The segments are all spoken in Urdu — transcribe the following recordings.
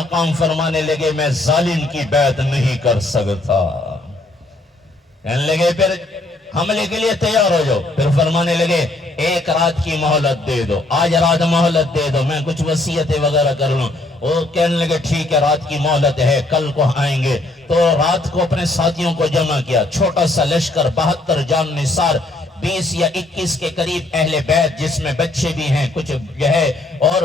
مقام فرمانے لگے میں ظالم کی بیعت نہیں کر سکتا. کہنے لگے پھر حملے کے لیے تیار ہو جاؤ. پھر فرمانے لگے ایک رات کی مہلت دے دو, آج رات مہلت دے دو, میں کچھ وصیتیں وغیرہ کر لوں. وہ کہنے لگے ٹھیک ہے رات کی مہلت ہے, کل کو آئیں گے. تو رات کو اپنے ساتھیوں کو جمع کیا, چھوٹا سا لشکر 72 جان نثار 20 یا 21 کے قریب اہل بیت جس میں بچے بھی ہیں کچھ جو ہے اور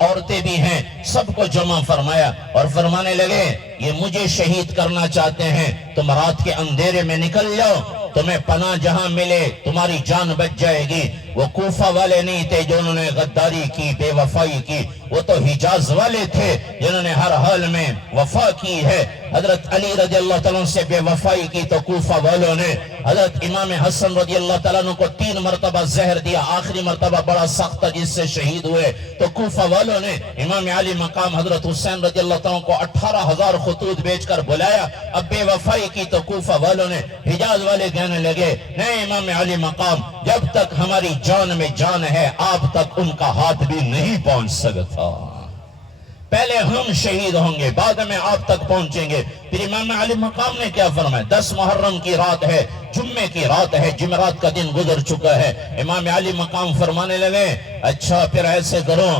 عورتیں بھی ہیں, سب کو جمع فرمایا اور فرمانے لگے یہ مجھے شہید کرنا چاہتے ہیں, تم رات کے اندھیرے میں نکل جاؤ, تمہیں پناہ جہاں ملے تمہاری جان بچ جائے گی. وہ کوفہ والے نہیں تھے جو انہوں نے غداری کی, بے وفائی کی, وہ تو حجاز والے تھے جنہوں نے ہر حال میں وفا کی ہے. حضرت علی رضی اللہ تعالیٰ سے بے وفائی کی تو کوفہ والوں نے. حضرت امام حسن رضی اللہ تعالیٰ کو 3 مرتبہ زہر دیا, آخری مرتبہ بڑا سخت تھا جس سے شہید ہوئے. تو کوفہ والوں نے امام علی مقام حضرت حسین رضی اللہ تعالیٰ کو 18,000 خطوط بیچ کر بلایا. اب بے وفائی کی تو کوفہ والوں نے. حجاز والے کہنے لگے نہیں امام علی مقام, جب تک ہماری جان میں جان ہے آپ تک ان کا ہاتھ بھی نہیں پہنچ سکتا, پہلے ہم شہید ہوں گے بعد میں آپ تک پہنچیں گے. پھر امام علی مقام نے کیا فرمایا, 10 محرم کی رات ہے, جمعے کی رات ہے, جمعرات کا دن گزر چکا ہے. امام علی مقام فرمانے لگے اچھا پھر ایسے کرو,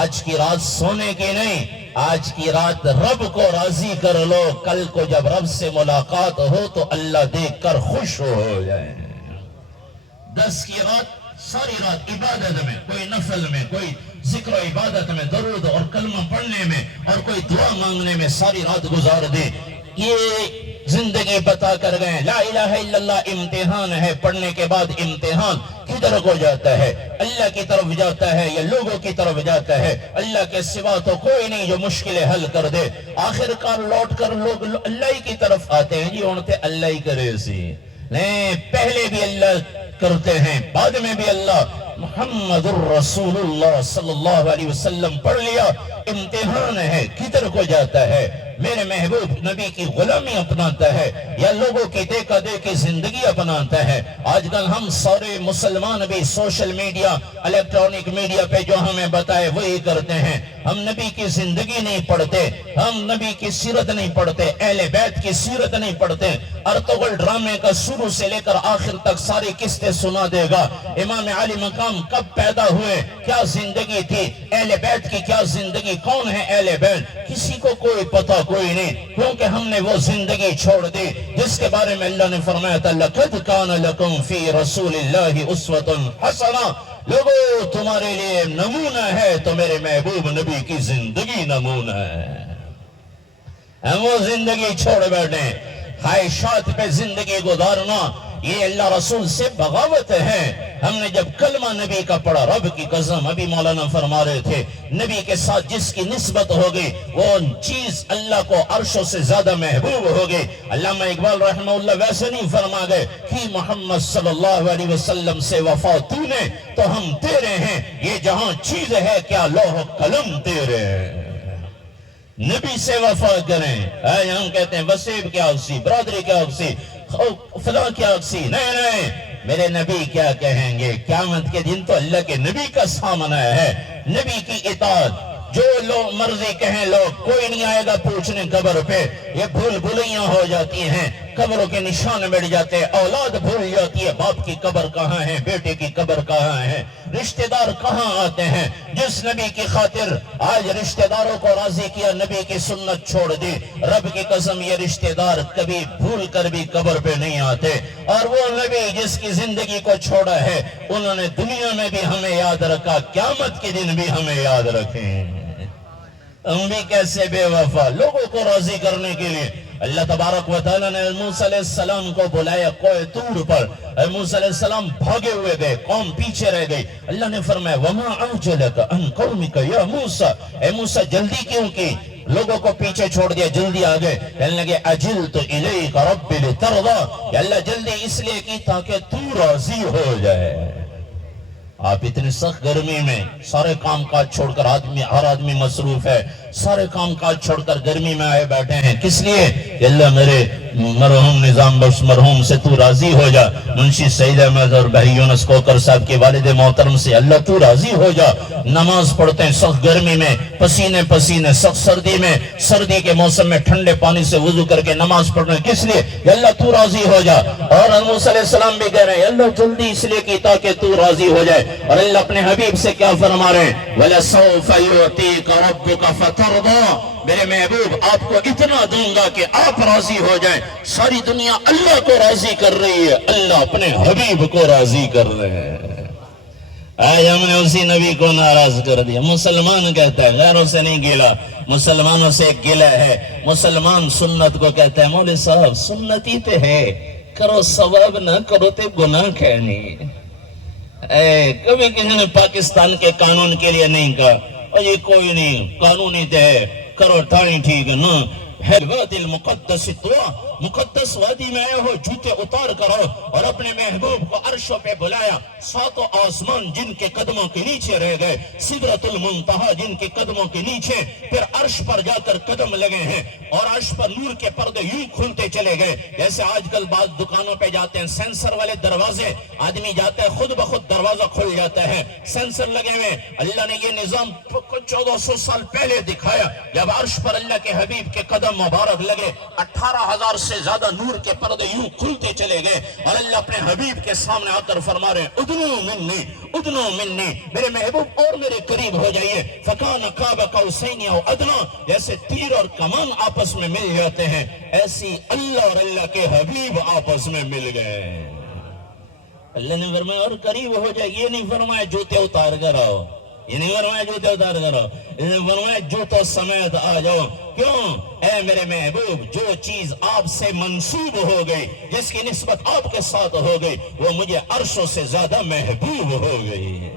آج کی رات سونے کی نہیں, آج کی رات رب کو راضی کر لو, کل کو جب رب سے ملاقات ہو تو اللہ دیکھ کر خوش ہو جائے. 10 کی رات ساری رات عبادت میں, کوئی نفل میں, کوئی ذکر و عبادت میں, درود اور کلمہ پڑھنے میں اور کوئی دعا مانگنے میں ساری رات گزار دی. یہ زندگی بتا کر گئے لا الہ الا اللہ امتحان ہے, پڑھنے کے بعد امتحان کدھر کو جاتا ہے, اللہ کی طرف جاتا ہے یا لوگوں کی طرف جاتا ہے. اللہ کے سوا تو کوئی نہیں جو مشکلیں حل کر دے. آخر کار لوٹ کر لوگ اللہ ہی کی طرف آتے ہیں. جی اونتے اللہ ہی کرے سی نہیں, پہلے بھی اللہ کرتے ہیں بعد میں بھی اللہ. محمد الرسول اللہ صلی اللہ علیہ وسلم پڑھ لیا, امتحان ہے کدھر کو جاتا ہے. میرے محبوب نبی کی غلامی اپناتا ہے یا لوگوں کی دیکھا دیکھی زندگی اپناتا ہے. آج کل ہم سارے مسلمان بھی سوشل میڈیا الیکٹرانک میڈیا پہ جو ہمیں بتائے وہی کرتے ہیں. ہم نبی کی زندگی نہیں پڑھتے, ہم نبی کی سیرت نہیں پڑھتے, اہل بیت کی سیرت نہیں پڑھتے. ارطغرل ڈرامے کا شروع سے لے کر آخر تک ساری قسطیں سنا دے گا. امام علی مقام کب پیدا ہوئے, کیا زندگی تھی, اہل بیت کی کیا زندگی, کون ہے اہل بیت, کسی کو کوئی پتہ کوئی نہیں, کیونکہ ہم نے وہ زندگی چھوڑ دی جس کے بارے میں اللہ نے فرمایا تھا لَقَدْ كَانَ لَكُمْ فِي رَسُولِ اللَّهِ أُسْوَةٌ حَسَنَةٌ. لوگو تمہارے لیے نمونہ ہے تو میرے محبوب نبی کی زندگی نمونہ ہے. ہم وہ زندگی چھوڑ بیٹھیں, خواہشات پہ زندگی گزارنا یہ اللہ رسول سے بغاوت ہے. ہم نے جب کلمہ نبی کا پڑھا, رب کی قسم ابھی مولانا فرما رہے تھے نبی کے ساتھ جس کی نسبت ہوگی وہ چیز اللہ کو عرشوں سے زیادہ محبوب ہوگی. علامہ اقبال رحمہ اللہ ویسے نہیں فرما گئے کہ محمد صلی اللہ علیہ وسلم سے وفا تو نے تو ہم تیرے ہیں, یہ جہاں چیز ہے کیا لوح قلم تیرے ہیں. نبی سے وفا کریں. ہم کہتے ہیں وسیب کیا اکسی, برادری کیا اکسی, فلاں کیا اکسی, نہیں, میرے نبی کیا کہیں گے. قیامت کے دن تو اللہ کے نبی کا سامنا ہے. نبی کی اطاعت جو لوگ مرضی کہیں لوگ, کوئی نہیں آئے گا پوچھنے قبر پہ. یہ بھول بھولیاں ہو جاتی ہیں, قبروں کے نشان مٹ جاتے ہیں, اولاد بھول جاتی ہے باپ کی قبر کہاں ہے, بیٹے کی قبر کہاں ہے, رشتہ دار کہاں آتے ہیں. جس نبی کی خاطر آج رشتہ داروں کو راضی کیا, نبی کی سنت چھوڑ دی, رب کی قسم یہ رشتہ دار کبھی بھول کر بھی قبر پہ نہیں آتے. اور وہ نبی جس کی زندگی کو چھوڑا ہے انہوں نے دنیا میں بھی ہمیں یاد رکھا, قیامت کے دن بھی ہمیں یاد رکھیں. ہم بھی کیسے بے وفا, لوگوں کو راضی کرنے کے لیے اللہ تبارک و تعالیٰ نے موسیٰ علیہ السلام کو بلایا کوہ طور پر. موسیٰ علیہ السلام بھاگے ہوئے گئے, قوم پیچھے رہ گئی. اللہ نے فرمایا وَمَا أَعْجَلَكَ عَنْ قَوْمِكَ يَا مُوسَى, اے موسیٰ جلدی کیوں کی, لوگوں کو پیچھے چھوڑ دیا, جلدی آگئے. کہنے لگے عَجِلْتُ إِلَيْكَ رَبِّ لِتَرْضَى, کہ اللہ جلدی اس لیے کی تاکہ تو راضی ہو جائے. آپ اتنی سخت گرمی میں سارے کام کاج چھوڑ کر ہر آدمی مصروف ہے, سارے کام کاج چھوڑ کر گرمی میں آئے بیٹھے ہیں, کس لیے کہ اللہ میرے مرحوم نظام بخش مرحوم سے تو راضی ہو جا، منشی سعید احمد اور بھائی یونس کوکر صاحب کے والد محترم سے اللہ تو راضی ہو جا، نماز پڑھتے ہیں سخت گرمی میں، پسینے پسینے، سخت سردی میں، سردی کے موسم میں ٹھنڈے پانی سے وضو کر کے نماز پڑھ رہے ہیں، کس لیے؟ اللہ تو راضی ہو جا۔ اور موسیٰ علیہ السلام بھی کہہ رہے ہیں اللہ جلدی اس لیے کی تاکہ تو راضی ہو جائے، اور اللہ اپنے حبیب سے کیا فرما رہے ہیں؟ وَلَسَوْفَ يُعْطِيكَ رَبُّكَ فَتَرْضَىٰ، میرے محبوب آپ کو اتنا دوں گا کہ آپ راضی ہو جائیں۔ ساری دنیا اللہ کو راضی کر رہی ہے، اللہ اپنے حبیب کو راضی کر رہے ہیں۔ آج ہم نے اسی نبی کو ناراض کر دیا۔ مسلمان کہتا ہے، غیروں سے نہیں گلا، مسلمانوں سے ایک گلا ہے۔ مسلمان سنت کو کہتا ہے مولوی صاحب سنتی تے ہے، کرو ثواب نہ کرو تے گناہ کہنی۔ کبھی کسی نے پاکستان کے قانون کے لیے نہیں کہا اور یہ کوئی نہیں قانونی تے ہے، کرو ٹھائی ٹھیک ہے نا۔ وادی المقدس دعا، مقدس وادی میں آئے ہو، جوتے اتار کرو، اور اپنے محبوب کو عرشوں پہ بلایا۔ ساتوں آسمان جن کے قدموں کے نیچے رہ گئے، سدرۃ المنتہا جن کے قدموں کے نیچے، پھر عرش پر جا کر قدم لگے ہیں، اور عرش پر نور کے پردے یوں کھلتے چلے گئے جیسے آج کل بعض دکانوں پہ جاتے ہیں سینسر والے دروازے، آدمی جاتا ہے خود بخود دروازہ کھل جاتا ہے، سینسر لگے ہوئے۔ اللہ نے یہ نظام 1400 سال پہلے دکھایا، جب عرش پر اللہ کے حبیب کے قدم مبارک لگے، 18,000 سے زیادہ نور کے پردے یوں کھلتے چلے گئے، اور اللہ اپنے حبیب کے سامنے آ کر فرما رہے ہیں ادنو منی ادنو منی، میرے محبوب اور میرے قریب ہو جائیے۔ فکان قاب قوسین او ادنی، جیسے تیر اور کمان آپس میں مل جاتے ہیں، ایسی اللہ اور اللہ کے حبیب آپس میں مل گئے۔ اللہ نے فرمایا اور قریب ہو جائے، یہ نہیں فرمایا جوتے اتار کر آؤ، یہ نہیں فرمایا جوتے اتار کر آؤ، اس نے فرمایا جوتوں سمیت آ جاؤ۔ کیوں؟ اے میرے محبوب، جو چیز آپ سے منسوب ہو گئی، جس کی نسبت آپ کے ساتھ ہو گئی، وہ مجھے عرشوں سے زیادہ محبوب ہو گئی۔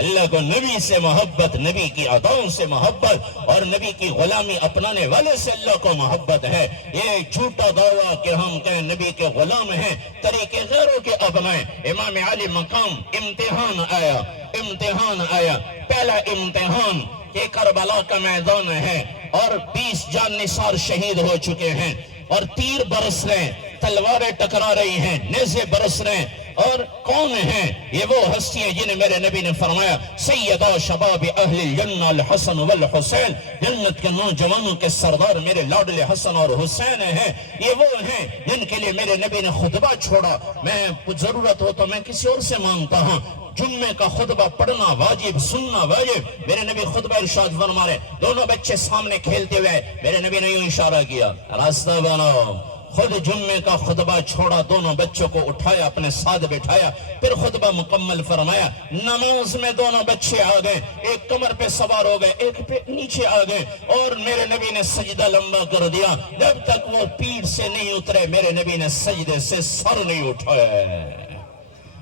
اللہ کو نبی سے محبت، نبی کی عطاؤں سے محبت، اور نبی کی غلامی اپنانے والے سے اللہ کو محبت ہے۔ یہ جھوٹا دعویٰ کہ ہم کہیں نبی کے غلام ہیں، طریقے غیروں کے اپنائیں۔ امام علی مقام امتحان آیا، امتحان آیا، پہلا امتحان کہ کربلا کا میدان ہے اور 20 جان نثار شہید ہو چکے ہیں، اور تیر برس رہے ہیں، تلواریں ٹکرا رہی ہیں، نیزے برس رہے ہیں، اور کون ہیں یہ؟ وہ ہستی ہیں جنہیں میرے نبی نے فرمایا سیدہ شباب اہل الجنہ الحسن والحسین، جنت کے نوجوانوں کے سردار میرے لاڈلے حسن اور حسین ہیں۔ یہ وہ ہیں جن کے لیے میرے نبی نے خطبہ چھوڑا۔ میں کچھ ضرورت ہو تو میں کسی اور سے مانگتا ہوں، جمعے کا خطبہ پڑھنا واجب، سننا واجب۔ میرے نبی خطبہ ارشاد فرما رہے، دونوں بچے سامنے کھیلتے ہوئے، میرے نبی نے یوں اشارہ کیا راستہ بناؤ۔ خود جمعے کا خطبہ چھوڑا، دونوں بچوں کو اٹھایا، اپنے ساتھ بٹھایا، پھر خطبہ مکمل فرمایا۔ نماز میں دونوں بچے آ گئے، ایک کمر پہ سوار ہو گئے، ایک پہ نیچے آ گئے، اور میرے نبی نے سجدہ لمبا کر دیا۔ جب تک وہ پیٹھ سے نہیں اترے میرے نبی نے سجدے سے سر نہیں اٹھایا۔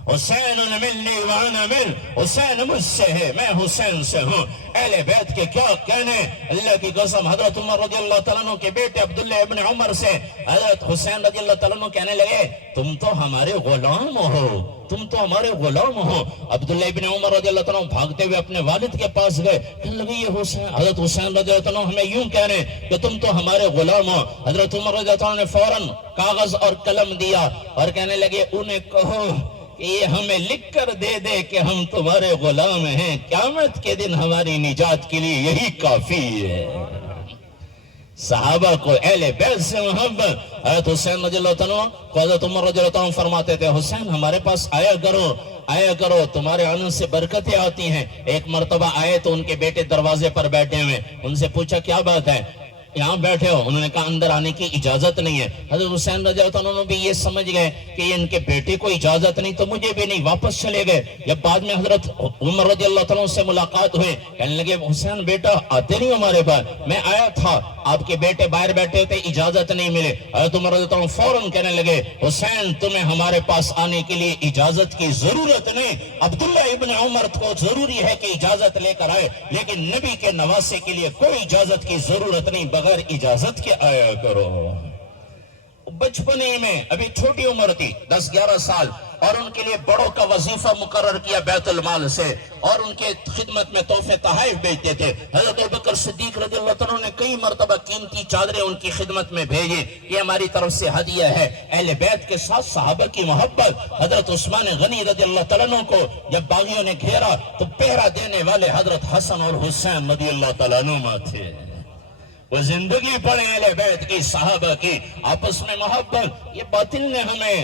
حسین ملنی وانا مل، حسین مجھ سے ہے، میں حسین سے ہوں۔ اہل بیت کے کیا کہنے، اللہ کی قسم حضرت عمر رضی اللہ تعالیٰ عنہ کے بیٹے عبداللہ ابن عمر سے حضرت حسین رضی اللہ تعالیٰ عنہ کہنے لگے تم تو ہمارے غلام ہو، تم تو ہمارے غلام ہو۔ عبداللہ ابن عمر رضی اللہ تعالیٰ عنہ بھاگتے ہوئے اپنے والد کے پاس گئے، کہنے لگے یہ حسین، حضرت حسین رضی اللہ تعالیٰ عنہ ہمیں یوں کہہ رہے ہیں کہ تم تو ہمارے غلام ہو۔ حضرت عمر رضی اللہ تعالیٰ عنہ نے فوراً کاغذ اور قلم دیا اور کہنے لگے انہیں کہو یہ ہمیں لکھ کر دے دے کہ ہم تمہارے غلام ہیں، قیامت کے دن ہماری نجات کے لیے یہی کافی ہے۔ صحابہ کو اہل بیت سے محبت۔ حضرت حسین رضی اللہ عنہ کو حضرت عمر رضی اللہ عنہ فرماتے تھے حسین ہمارے پاس آیا کرو، تمہارے آنے سے برکتیں آتی ہیں۔ ایک مرتبہ آئے تو ان کے بیٹے دروازے پر بیٹھے ہوئے، ان سے پوچھا کیا بات ہے، یہاں بیٹھے ہو؟ انہوں نے کہا اندر آنے کی اجازت نہیں ہے۔ حضرت حسین رضی اللہ عنہ بھی یہ سمجھ گئے کہ ان کے بیٹے کو اجازت نہیں تو مجھے بھی نہیں، واپس چلے گئے۔ جب بعد میں حضرت عمر رضی اللہ عنہ سے ملاقات ہوئے، کہنے لگے حسین بیٹا آتے نہیں ہمارے پاس، میں آیا تھا آپ کے بیٹے باہر بیٹھے تھے، اجازت نہیں ملے۔ حضرت عمر رضی اللہ عنہ فوراً کہنے لگے حسین تمہیں ہمارے پاس آنے کے لیے اجازت کی ضرورت نہیں، عبداللہ ابن عمر کو ضروری ہے کہ اجازت لے کر آئے، لیکن نبی کے نواسے کے لیے کوئی اجازت کی ضرورت نہیں، بغیر اجازت کے آیا کرو۔ بچپنے میں ابھی چھوٹی عمر تھی، 10-11 سال، اور ان کے لیے بڑوں کا وظیفہ مقرر کیا بیت المال سے، اور ان کے خدمت میں تحفے تحائف بھیجتے تھے۔ حضرت ابوبکر صدیق رضی اللہ عنہ نے کئی مرتبہ قیمتی چادریں ان کی خدمت میں بھیجی، یہ ہماری طرف سے ہدیہ ہے۔ اہل بیت کے ساتھ صحابہ کی محبت، حضرت عثمان غنی رضی اللہ عنہ کو جب باغیوں نے گھیرا تو پہرا دینے والے حضرت حسن اور حسین رضی اللہ عنہ تھے۔ وہ زندگی پڑے اہل بیت کی، صحابہ کی آپس میں محبت، یہ باطل نے ہمیں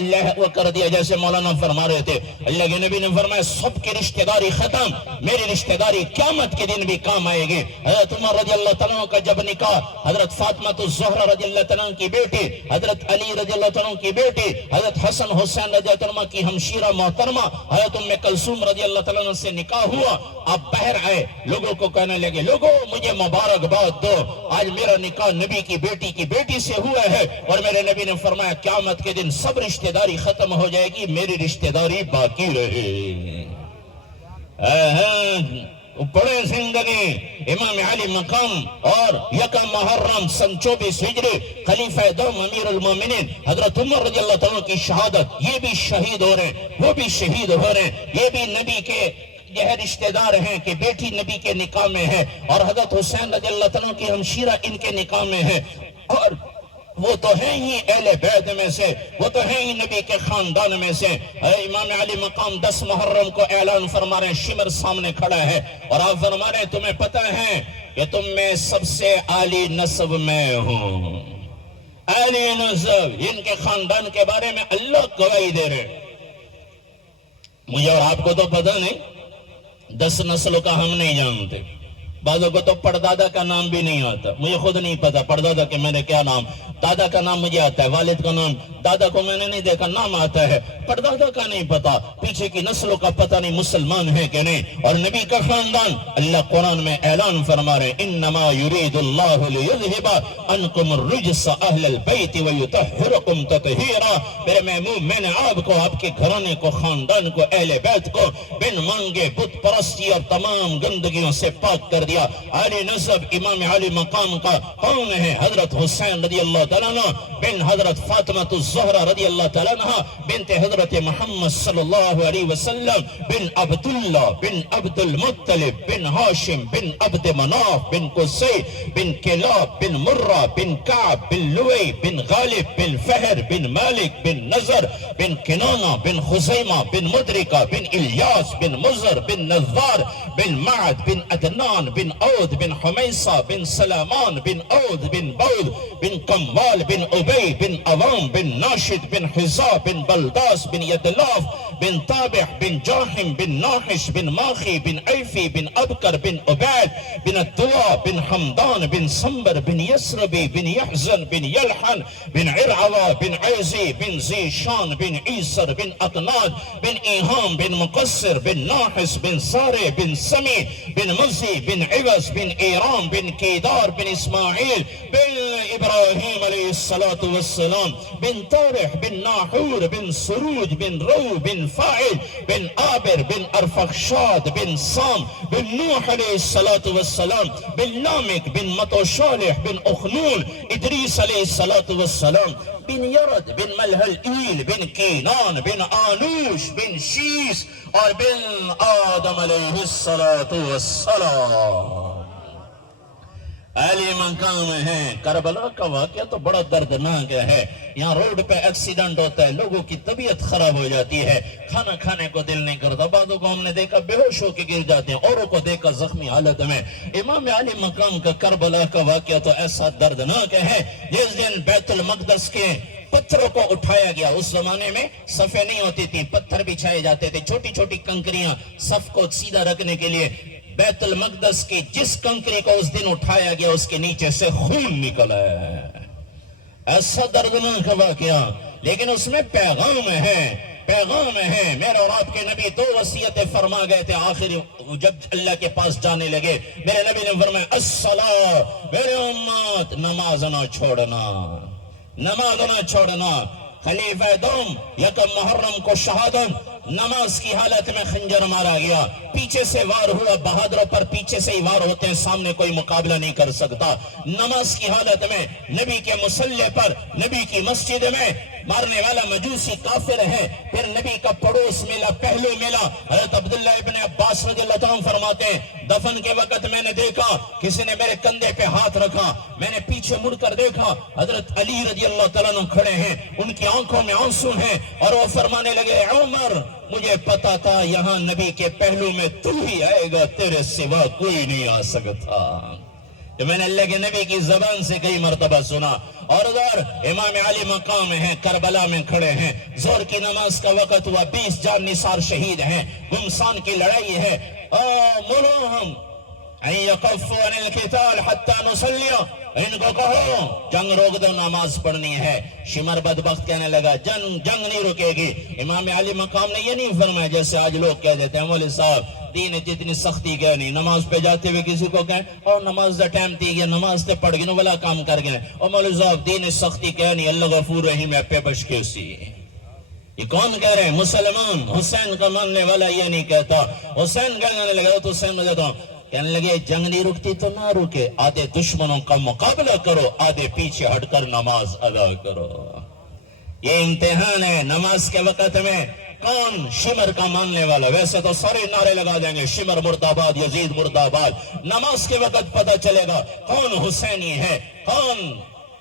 لہو کر دیا۔ جیسے مولانا فرما رہے تھے، اللہ کے نبی نے فرمایا سب کی رشتہ داری ختم، میری رشتہ داری قیامت کے دن بھی کام آئے گی۔ حضرت عمر رضی اللہ عنہ کا جب نکاح حضرت فاطمہ الزہرا رضی اللہ عنہ کی بیٹی، حضرت علی رضی اللہ عنہ کی بیٹی، حضرت حسن حسین رضی اللہ عنہ کی ہمشیرہ محترمہ حضرت ام کلثوم رضی اللہ عنہ سے نکاح ہوا، آپ باہر آئے، لوگوں کو کہنے لگے لوگوں مجھے مبارکباد دو، آج میرا نکاح نبی کی بیٹی سے ہوا ہے، اور میرے نبی نے فرمایا قیامت کے دن سب رشتہ داری ختم ہو جائے گی، میری رشتہ داری باقی رہے۔ پڑے زندگی امام علی مقام اور یکم محرم سن 24 ہجری خلیفہ دوم امیر المومنین حضرت عمر رضی اللہ عنہ کی شہادت، یہ بھی شہید ہو رہے ہیں، وہ بھی شہید ہو رہے ہیں، یہ بھی نبی کے یہ رشتہ دار ہیں کہ بیٹی نبی کے نکاح میں ہے، اور حضرت حسین رضی اللہ عنہ کی ہمشیرہ ان کے نکاح میں ہے، اور وہ تو ہیں ہی اہل بیت میں سے، وہ تو ہیں ہی نبی کے خاندان میں سے۔ امام علی مقام 10 محرم کو اعلان فرما رہے ہیں، شمر سامنے کھڑا ہے، اور آپ فرما رہے ہیں تمہیں پتہ ہے کہ تم میں سب سے عالی نسب میں ہوں، عالی نسب، ان کے خاندان کے بارے میں اللہ گواہی دے رہے۔ مجھے اور آپ کو تو پتہ نہیں، 10 نسلوں کا ہم نہیں جانتے، بعضوں کو تو پردادا کا نام بھی نہیں آتا، مجھے خود نہیں پتا پردادا کہ میرے کیا نام، دادا کا نام مجھے آتا ہے، والد کا نام، دادا کو میں نے نہیں دیکھا نام آتا ہے، پردادا کا نہیں پتا، پیچھے کی نسلوں کا پتہ نہیں مسلمان ہے کہ نہیں۔ اور نبی کا خاندان اللہ قرآن میں اعلان فرما رہے انما یرید اللہ لیذہب عنکم الرجس اہل البیت ویطہرکم تطہیرا۔ میرے محبوب میں نے آپ کو، آپ کے گھرانے کو، خاندان کو، اہل بیت کو بن مانگے بت پرستی اور تمام گندگیوں سے پاک کر دیا۔ عالی نسب امام علی مقام کا کون ہے؟ حضرت حسین رضی اللہ تعالیٰ عنہ بن حضرت فاطمہ الزہرا رضی اللہ تعالیٰ عنہ بنت حضرت محمد صلی اللہ علیہ وسلم بن عبداللہ بن عبد المطلب بن ہاشم بن عبد مناف بن قصی بن کلاب بن مرہ بن کعب بن لوئی بن غالب بن فہر بن مالک بن نظر بن کنانہ بن خزیمہ بن مدرکہ بن الیاس بن مزر بن نظار بن معد بن عدنان بن عود بن حمیسہ بن سلامان بن عود بن بود بن کموال بن عبی بن عوام بن ناشد بن حزا بن بلداس بن یدلاف بن طابح بن جاحم بن ناحش بن ماخی بن عیفی بن ابکر بن عبید بن الدوا بن حمدان بن سمبر بن یسربی بن یحزن بن یلحن بن عرعوا بن عیزی بن زیشان بن عیسر بن اقناد بن ایہام بن مقصر بن ناحس بن سارے بن سمی بن مزی بن عوض بن ایرام بن کیدار بن اسماعیل بن ابراہیم علیہ السلام بن طارح بن ناحور بن سروج بن رو بن فاعل بن عابر بن ارفخشاد بن سام بن نوح علیہ السلام بن لامک بن متوشالح بن اخنون ادریس علیہ السلام بن یرد بن ملہل ایل بن کینان بن آنوش بن شیس اور بن آدم علیہ السلام۔ علی مقام ہے۔ کربلا کا واقعہ تو بڑا دردناک ہے، یہاں روڈ پہ ایکسیڈنٹ ہوتا ہے، لوگوں کی طبیعت خراب ہو جاتی ہے، کھانا کھانے کو دل نہیں کرتا، بعضوں کو ہم نے دیکھا بے ہوش ہو کے گر جاتے ہیں، اوروں کو دیکھا زخمی حالت میں۔ امام علی مقام کا کربلا کا واقعہ تو ایسا دردناک ہے، جس دن بیت المقدس کے پتھروں کو اٹھایا گیا، اس زمانے میں صفیں نہیں ہوتی تھی، پتھر بچھائے جاتے تھے، چھوٹی چھوٹی کنکریاں صف کو سیدھا رکھنے کے لیے۔ بیت المقدس کی جس کنکری کو اس دن اٹھایا گیا اس کے نیچے سے خون نکلا ہے، ایسا دردناک واقعہ، لیکن اس میں پیغام ہے۔ میرے اور آپ کے نبی 2 وصیتیں فرما گئے تھے، آخر جب اللہ کے پاس جانے لگے میرے نبی نے فرمایا الصلاۃ، میرے امت نماز نہ چھوڑنا۔ خلیفہ دوم یکم محرم کو شہادت، نماز کی حالت میں خنجر مارا گیا، پیچھے سے وار ہوا، بہادروں پر پیچھے سے ہی وار ہوتے ہیں، سامنے کوئی مقابلہ نہیں کر سکتا۔ نماز کی حالت میں نبی کے مصلی پر، نبی کی مسجد میں مارنے والا مجوسی کافر ہے۔ پھر نبی کا پڑوس ملا، پہلو ملا۔ حضرت عبداللہ ابن عباس رضی اللہ عنہ فرماتے ہیں دفن کے وقت میں نے دیکھا کسی نے میرے کندھے پہ ہاتھ رکھا، میں نے پیچھے مڑ کر دیکھا حضرت علی رضی اللہ تعالیٰ عنہ کھڑے ہیں، ان کی آنکھوں میں آنسو ہیں، اور وہ فرمانے لگے عمر مجھے پتا تھا یہاں نبی کے پہلو میں تو ہی آئے گا، تیرے سوا کوئی نہیں آ سکتا۔ جو میں نے اللہ کے نبی کی زبان سے کئی مرتبہ سنا۔ اور ادھر امام علی مقام ہیں، کربلا میں کھڑے ہیں، زور کی نماز کا وقت ہوا، 20 جان نثار شہید ہیں، گمسان کی لڑائی ہے۔ مروہم ان یکفوا عن القتال حتی نصلی، ان کو کہو جنگ روک دو، نماز پڑھنی ہے۔ شمر بدبخت کہنے لگا جنگ نہیں رکے گی۔ امام علی مقام نے یہ نہیں فرمایا جیسے آج لوگ کہہ دیتے ہیں مولوی صاحب دین جتنی سختی گئے نہیں، نماز پہ جاتے ہوئے کسی کو کہیں اور نماز دا ٹائم تھی گیا، نماز تے پڑھ گئے نو والا کام کر گئے، اور مولوی صاحب دین سختی کہہ نہیں، اللہ غفور رحیم ہے پہ بش کے سی۔ یہ کون کہہ رہے ہیں؟ مسلمان حسین کا ماننے والا یہ نہیں کہتا۔ حسین کہنے لگا تو حسین میں دیتا ہوں، کہنے لگے جنگ نہیں رکتی تو نہ رکے، آدھے دشمنوں کا مقابلہ کرو، آدھے پیچھے ہٹ کر نماز ادا کرو۔ یہ امتحان ہے نماز کے وقت میں کون شمر کا ماننے والا۔ ویسے تو سارے نعرے لگا دیں گے شمر مرد آباد، یزید مرد آباد، نماز کے وقت پتہ چلے گا کون حسینی ہے، کون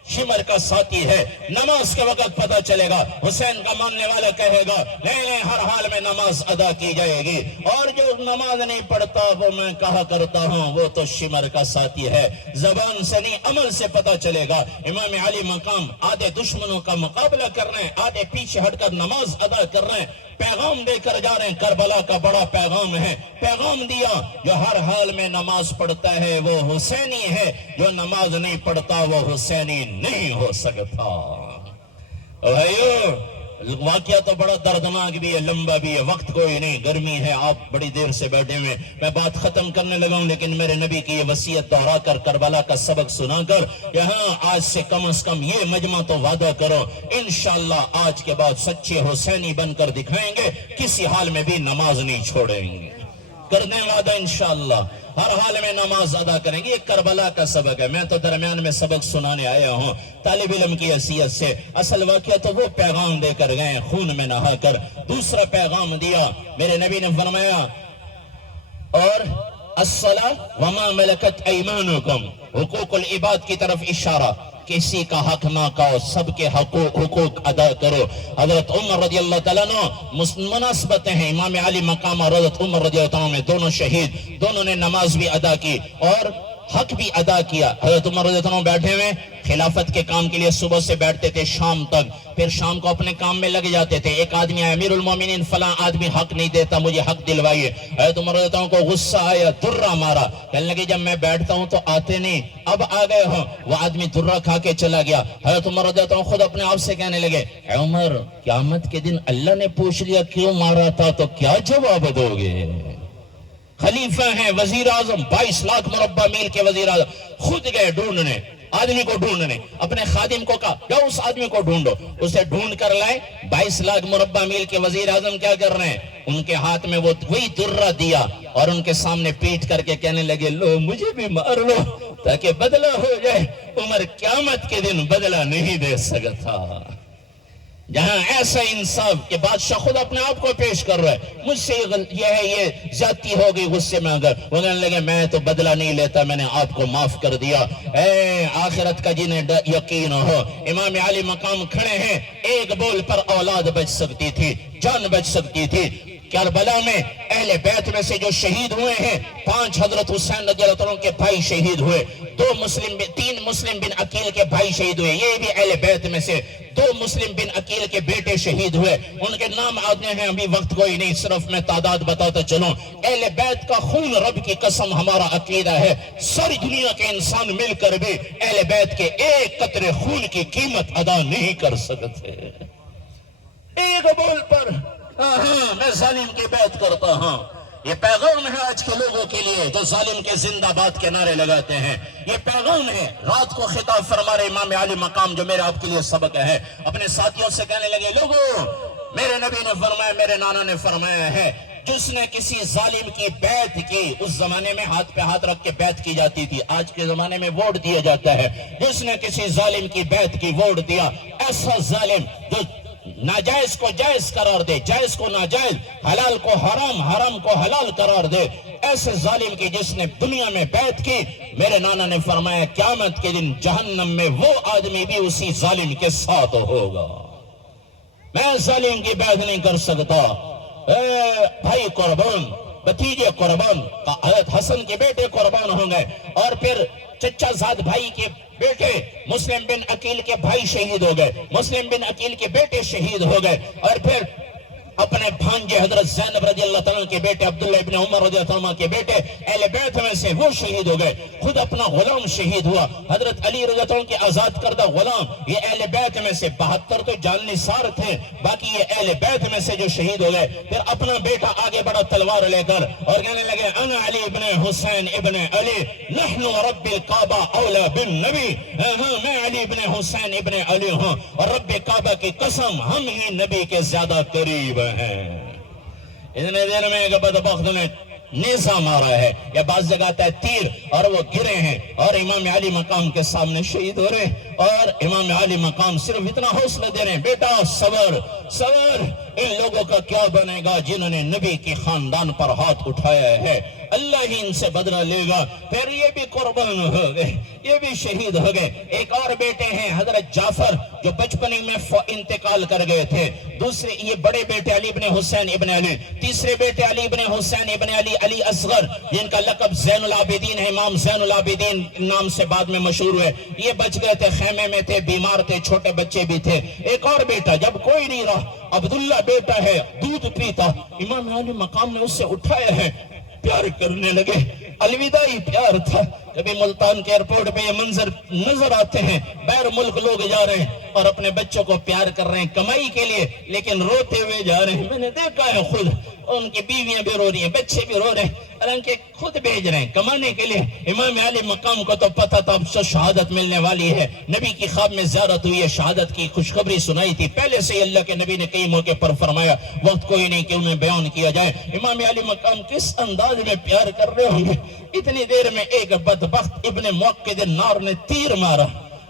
شمر کا ساتھی ہے۔ نماز کے وقت پتہ چلے گا۔ حسین کا ماننے والا کہے گا نہیں ہر حال میں نماز ادا کی جائے گی، اور جو نماز نہیں پڑھتا وہ میں کہا کرتا ہوں وہ تو شمر کا ساتھی ہے۔ زبان سے نہیں عمل سے پتہ چلے گا۔ امام علی مقام آدھے دشمنوں کا مقابلہ کر رہے ہیں، آدھے پیچھے ہٹ کر نماز ادا کر رہے ہیں، پیغام دے کر جا رہے ہیں۔ کربلا کا بڑا پیغام ہے، پیغام دیا جو ہر حال میں نماز پڑھتا ہے وہ حسینی ہے، جو نماز نہیں پڑھتا وہ حسینی نہیں ہو سکتا۔ واقعہ تو بڑا دردناک بھی ہے، لمبا بھی ہے، وقت کوئی نہیں، گرمی ہے، آپ بڑی دیر سے بیٹھے ہوئے، میں بات ختم کرنے لگا ہوں، لیکن میرے نبی کی یہ وصیت دہرا کر کربلا کا سبق سنا کر یہاں آج سے کم از کم یہ مجمع تو وعدہ کرو انشاءاللہ آج کے بعد سچے حسینی بن کر دکھائیں گے، کسی حال میں بھی نماز نہیں چھوڑیں گے، کر دیں وعدہ انشاءاللہ، ہر حال میں نماز ادا کریں گے۔ یہ کربلا کا سبق ہے، میں تو درمیان میں سبق سنانے آیا ہوں طالب علم کی حیثیت سے۔ اصل واقعہ تو وہ پیغام دے کر گئے خون میں نہا کر۔ دوسرا پیغام دیا میرے نبی نے فرمایا اور الصلاۃ وما ملکت ایمانکم، حقوق العباد کی طرف اشارہ، کسی کا حق نہ کھاؤ، سب کے حقوق ادا کرو۔ حضرت عمر رضی اللہ تعالیٰ عنہ مناسبتیں ہیں، امام علی مقام اور حضرت عمر رضی اللہ تعالیٰ عنہ دونوں شہید، دونوں نے نماز بھی ادا کی اور حق بھی ادا کیا۔ حضرت عمر رضی اللہ عنہ بیٹھے ہوئے خلافت کے کام کے لیے صبح سے بیٹھتے تھے شام تک، پھر شام کو اپنے کام میں لگ جاتے تھے۔ ایک آدمی آیا، امیر المومنین فلاں آدمی حق نہیں دیتا، مجھے حق دلوائیے۔ حضرت عمر رضی اللہ عنہ کو غصہ آیا، درہ مارا، کہنے لگے جب میں بیٹھتا ہوں تو آتے نہیں، اب آ گئے ہوں۔ وہ آدمی درہ کھا کے چلا گیا۔ حضرت عمر رضی اللہ عنہ خود اپنے آپ سے کہنے لگے عمر قیامت کے دن اللہ نے پوچھ لیا کیوں مارا تھا تو کیا جواب دو گے؟ خلیفہ ہیں، وزیر اعظم، 22 لاکھ مربع میل کے وزیر اعظم، خود گئے ڈھونڈنے، آدمی کو ڈھونڈنے، اپنے خادم کو کہا جاؤ اس آدمی کو ڈھونڈو، اسے ڈھونڈ کر لائے۔ 22 لاکھ مربع میل کے وزیر اعظم کیا کر رہے ہیں؟ ان کے ہاتھ میں وہی درہ دیا اور ان کے سامنے پیٹ کر کے کہنے لگے لو مجھے بھی مار لو تاکہ بدلہ ہو جائے۔ عمر قیامت کے دن بدلہ نہیں دے سکتا۔ جہاں ایسا انصاف کہ بادشاہ خود اپنے آپ کو پیش کر رہا ہے، مجھ سے یہ زیادتی ہو گئی غصے میں، اگر وہ کہنے لگے میں تو بدلہ نہیں لیتا، میں نے آپ کو معاف کر دیا۔ اے آخرت کا جنہیں یقین ہو، امام علی مقام کھڑے ہیں، ایک بول پر اولاد بچ سکتی تھی، جان بچ سکتی تھی۔ کربلا میں اہل بیت میں سے جو شہید ہوئے ہیں، 5 حضرت حسین رضی اللہ عنہ کے بھائی شہید ہوئے، 3 مسلم بن عقیل کے بھائی شہید ہوئے، یہ بھی اہل بیت میں سے 2 مسلم بن عقیل کے بیٹے شہید ہوئے، ان کے نام آدھے ہیں، ابھی وقت کوئی نہیں، صرف میں تعداد بتاتا چلوں۔ اہل بیت کا خون رب کی قسم ہمارا عقیدہ ہے، ساری دنیا کے انسان مل کر بھی اہل بیت کے ایک قطرے خون کی قیمت ادا نہیں کر سکتے۔ ایک بول پر ہاں میں ظالم کی بیعت کرتا ہوں۔ یہ پیغام ہے آج کے لوگوں کے لیے جو ظالم کے زندہ باد کے نعرے لگاتے ہیں، یہ پیغام ہے۔ رات کو خطاب فرما رہے امام علی مقام جو میرے آپ کے لیے سبق ہے، اپنے ساتھیوں سے کہنے لگے لوگوں میرے نبی نے فرمایا، میرے نانا نے فرمایا ہے، جس نے کسی ظالم کی بیعت کی، اس زمانے میں ہاتھ پہ ہاتھ رکھ کے بیعت کی جاتی تھی، آج کے زمانے میں ووٹ دیا جاتا ہے، جس نے کسی ظالم کی بیعت کی، ووٹ دیا، ایسا ظالم جو ناجائز کو جائز قرار دے، جائز کو ناجائز، حلال کو حرام، حرام کو حلال قرار دے، ایسے ظالم کی جس نے دنیا میں بیعت کی، میرے نانا نے فرمایا قیامت کے دن جہنم میں وہ آدمی بھی اسی ظالم کے ساتھ ہوگا۔ میں ظالم کی بیعت نہیں کر سکتا۔ بھائی قربان، بھتیجے قربان، حضرت حسن کے بیٹے قربان ہوں گے، اور پھر چچا زاد بھائی کے بیٹے مسلم بن عقیل کے بھائی شہید ہو گئے، مسلم بن عقیل کے بیٹے شہید ہو گئے، اور پھر اپنے بھانجے حضرت زینب رضی اللہ تعالیٰ کے بیٹے عبداللہ ابن عمر رضی اللہ تعالیٰ کے بیٹے اہل بیت میں سے وہ شہید ہو گئے، خود اپنا غلام شہید ہوا، حضرت علی رضی اللہ تعالیٰ کے آزاد کردہ غلام، یہ اہل بیت میں سے 72 تو جان نثار تھے، باقی یہ اہل بیت میں سے جو شہید ہو گئے، پھر اپنا بیٹا آگے بڑا تلوار لے کر اور کہنے لگے انا علی ابن حسین ابن علی نحن رب الکعبہ اولا بالنبی، میں علی ابن حسین ابن علی ہوں اور رب کعبہ کی قسم ہم ہی نبی کے زیادہ قریب ہیں۔ اتنے دیر میں ایک بدبخت نے نیزہ مارا ہے، یا بعض جگہ آتا ہے تیر، اور وہ گرے ہیں اور امام علی مقام کے سامنے شہید ہو رہے، اور امام علی مقام صرف اتنا حوصلہ دے رہے ہیں، بیٹا صبر صبر، ان لوگوں کا کیا بنے گا جنہوں نے نبی کی خاندان پر ہاتھ اٹھایا ہے، اللہ ہی ان سے بدلہ لے گا۔ پھر یہ بھی قربان ہو گئے، یہ بھی شہید ہو گئے۔ ایک اور بیٹے ہیں حضرت جعفر جو بچپنی میں انتقال کر گئے تھے، دوسرے یہ بڑے بیٹے علی ابن حسین ابن علی، تیسرے بیٹے علی ابن حسین ابن علی علی اصغر، جن کا لقب زین العابدین ہے، امام زین العابدین نام سے بعد میں مشہور ہوئے، یہ بچ گئے تھے، خیمے میں تھے، بیمار تھے، چھوٹے بچے بھی تھے۔ ایک اور بیٹا جب کوئی نہیں رہا، عبداللہ بیٹا ہے، دودھ پیتا، امام علی مقام نے اس سے اٹھایا ہے، پیار کرنے لگے، الوداعی پیار تھا۔ کبھی ملتان کے ایئرپورٹ پہ یہ منظر نظر آتے ہیں، بیر ملک لوگ جا رہے ہیں اور اپنے بچوں کو پیار کر رہے ہیں کمائی کے لیے، لیکن روتے ہوئے جا رہے ہیں۔ میں نے دیکھا ہے خود، ان کی بیویاں بھی رو رہی ہیں، بچے بھی رو رہے ہیں، حالانکہ خود بھیج رہے ہیں کمانے کے لیے۔ امام علی مقام کو تو پتہ تھا اب سے شہادت ملنے والی ہے، نبی کی خواب میں زیارت ہوئی ہے، شہادت کی خوشخبری سنائی تھی، پہلے سے ہی اللہ کے نبی نے کئی موقع پر فرمایا، وقت کوئی نہیں کہ انہیں بیان کیا جائے۔ امام علی مقام کس انداز میں پیار کر رہے ہوں گے، اتنی دیر میں ایک بدبخت ابن موقد النار نے تیر مارا۔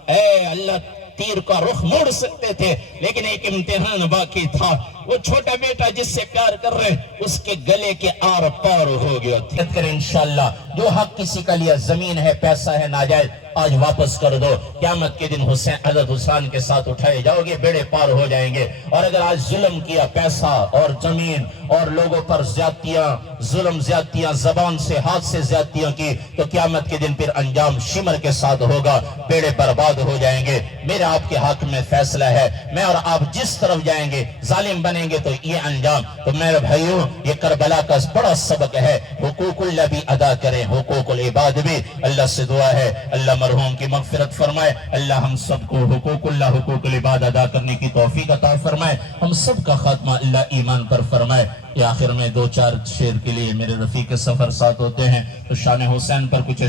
اے اللہ، تیر کا رخ موڑ سکتے تھے، لیکن ایک امتحان باقی تھا، وہ چھوٹا بیٹا جس سے پیار کر رہے اس کے گلے کے آر پار ہو گیا۔ انشاءاللہ جو حق کسی کا لیا، زمین ہے، پیسہ ہے ناجائز، آج واپس کر دو، قیامت کے دن حضرت حسین کے ساتھ اٹھائے جاؤ گے، بیڑے پار ہو جائیں گے۔ اور اگر آج ظلم کیا، پیسہ اور زمین اور لوگوں پر زیادتیاں، ظلم زیادتیاں، زبان سے ہاتھ سے زیادتیاں کی، تو قیامت کے دن پھر انجام شمر کے ساتھ ہوگا، بیڑے برباد ہو جائیں گے۔ میرا آپ کے حق میں فیصلہ ہے، میں اور آپ جس طرف جائیں گے، ظالم بنیں گے تو یہ انجام۔ تو میرے بھائیوں، یہ کربلا کا بڑا سبق ہے، حقوق اللہ بھی ادا کریں، حقوق العباد بھی۔ اللہ سے دعا ہے اللہ مرحوم کی مغفرت فرمائے، اللہ ہم سب کو حقوق اللہ، حقوق العباد ادا کرنے کی توفیق عطا فرمائے، ہم سب کا خاتمہ اللہ ایمان پر فرمائے۔ یہ آخر میں 2-4 شعر کے لیے میرے رفیق سفر ساتھ ہوتے ہیں، تو شان حسین پر کچھ